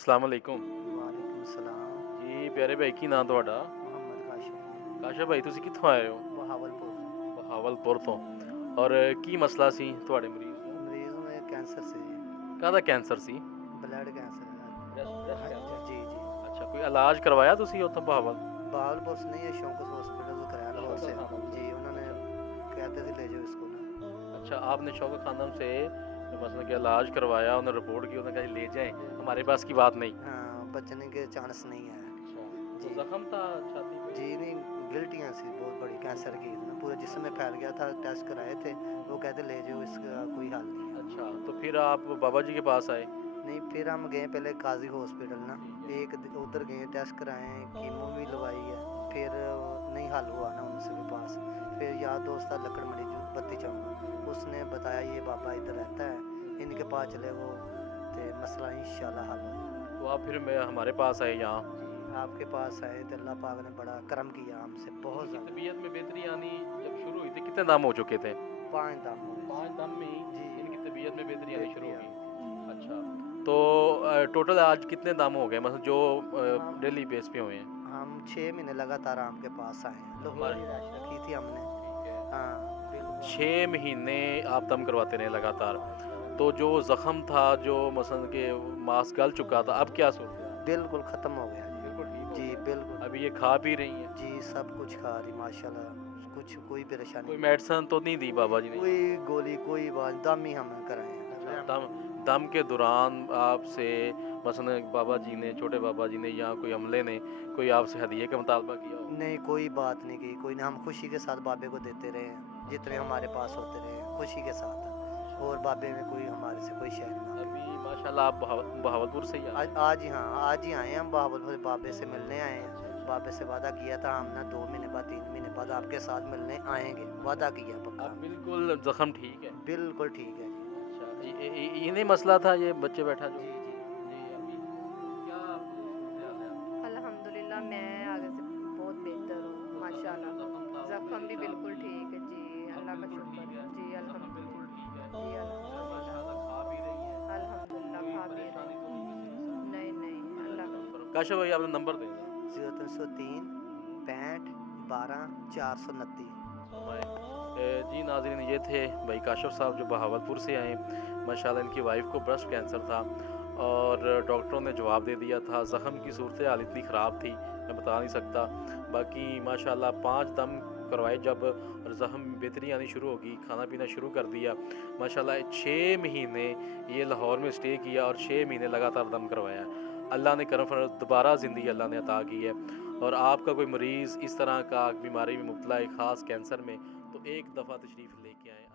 अस्सलाम वालेकुम। वालेकुम सलाम। जी प्यारे भाई की ਨਾਂ ਤੁਹਾਡਾ? मोहम्मद काशिफ। ਕਾਸ਼ਾ ਭਾਈ ਤੁਸੀਂ ਕਿੱਥੋਂ ਆਏ ਹੋ? बहावलपुर। ਬਹਾਵਲਪੁਰ ਤੋਂ। ਔਰ ਕੀ ਮਸਲਾ ਸੀ ਤੁਹਾਡੇ ਮਰੀਜ਼ ਨੂੰ? मरीज़ में कैंसर से जी। ਕਾਹਦਾ ਕੈਂਸਰ ਸੀ? ब्लड कैंसर है। ਬ੍ਰੈਸਟ हाँ ਕੈਂਸਰ। जी जी। ਅੱਛਾ ਕੋਈ ਇਲਾਜ ਕਰਵਾਇਆ ਤੁਸੀਂ ਉੱਥੋਂ ਬਹਾਵਲ? बहावलपुर से नहीं है, शौकत हॉस्पिटल कराया लाहौर शौकत से। खानम से। जी उन्होंने अच्छा कहते थे ले जाओ इसको ना। अच्छा आपने शौकत खानम से मसलन कि इलाज करवाया, उन्होंने रिपोर्ट की, उन्होंने कहा ले जाएं, हमारे पास की बात नहीं। हाँ बचने के चांस नहीं है। अच्छा तो जी जख्म था छाती पे? जी नहीं, गिल्टियाँ सी बहुत बड़ी कैंसर की ना, पूरे जिस्म में फैल गया था। टेस्ट कराए थे, वो कहते ले जाओ, इसका कोई हल नहीं है। अच्छा तो फिर आप बाबा जी के पास आए? नहीं, फिर हम गए पहले काजी हॉस्पिटल ना। ठीक है। उधर गए, टेस्ट कराए, कीमो भी लगवाई है। फिर नहीं हल हुआ ना उनसे भी पास। फिर यार दोस्त था लकड़ मंडी जो बत्ती चौक, उसने बताया ये बाबा इधर रहता है, इनके पास चले वो, तो मसला इंशाल्लाह हल हो। तो आप फिर मैं हमारे पास आए यहाँ? जी आपके पास आए तो अल्लाह पाक ने बड़ा करम किया हमसे, बहुत इनकी ज़्यादा। तबीयत में बेहतरी आनी जब शुरू हुई थी कितने दाम हो चुके थे? 5 दाम हुए। 5 दम में ही जी इनकी तबीयत में बेहतरी आनी शुरू हो बेहतरी गई। अच्छा तो टोटल आज कितने दम हो गए मतलब जो हम डेली बेस पे हुए हैं? हम 6 महीने लगातार आपके पास आए हैं। लाहौर ही रैश रखी थी हमने। ठीक है। हाँ बिल्कुल। 6 महीने आप दम करवाते रहे लगातार। तो जो ज़ख़म था जो मसलन के मांस गल चुका था अब क्या सूरत है? बिल्कुल ख़त्म हो गया जी। बिल्कुल ठीक हो जी गया। बिल्कुल। अभी ये खा पी रही हैं? जी सब कुछ खा रही माशाल्लाह, कुछ कोई परेशानी कोई नहीं। मेडिसिन तो नहीं दी बाबा जी ने? कोई गोली कोई बात, दम ही हम कराए हैं। अच्छा दम दम के दौरान आपसे मसलन बाबा जी ने, छोटे बाबा जी ने या कोई अमले ने कोई आपसे हदिये का मुतालबा किया हो? नहीं कोई बात नहीं की, कोई ना, हम खुशी के साथ बाबे को देते रहे हैं जितने हमारे पास होते रहे हैं, खुशी के साथ। और बाबे में कोई हमारे से कोई शय नहीं। अभी माशाल्लाह आप बहावलपुर से ही आए? आज ही, हाँ आज ही आए हैं हम बहावलपुर, बाबे से मिलने आए हैं। बाबे से वादा किया था हम ना 2 महीने बाद 3 महीने बाद आपके साथ मिलने आएंगे, वादा किया पक्का। अब बिल्कुल जख्म ठीक है? बिल्कुल ठीक है जी। अच्छा इन्हीं मसला था ये बच्चे बैठा जो? जी जी। जी अभी क्या सूरत हाल है आपकी? अल्हम्दुलिल्लाह मैं आगे से बहुत बेहतर हूँ माशाल्लाह। ज़ख्म भी बिल्कुल ठीक है जी, अल्लाह का शुक्र है जी। अल्हम्दुलिल्लाह जी अल्हम्दुलिल्लाह। खा पी रही हैं? अल्हम्दुलिल्लाह खा पी रहे हैं। नहीं नहीं अल्लाह का काशा भाई आपने नंबर दें 0303 65 12 429। जी नाज़रीन ये थे भाई काशिफ साहब जो बहावलपुर से आए। माशाल्लाह इनकी वाइफ को ब्रेस्ट कैंसर था और डॉक्टरों ने जवाब दे दिया था। ज़ख़म की सूरत हाल इतनी ख़राब थी मैं बता नहीं सकता। बाकी माशाल्लाह 5 दम करवाए जब और ज़ख़म में बेहतरी आनी शुरू होगी, खाना पीना शुरू कर दिया। माशाल्लाह 6 महीने ये लाहौर में स्टे किया और 6 महीने लगातार दम करवाया। अल्लाह ने करम फरमा दोबारा ज़िंदगी अल्लाह ने अता की है। और आपका कोई मरीज़ इस तरह का बीमारी में मुब्तला है ख़ास कैंसर में तो एक दफ़ा तशरीफ़ लेके आएँ।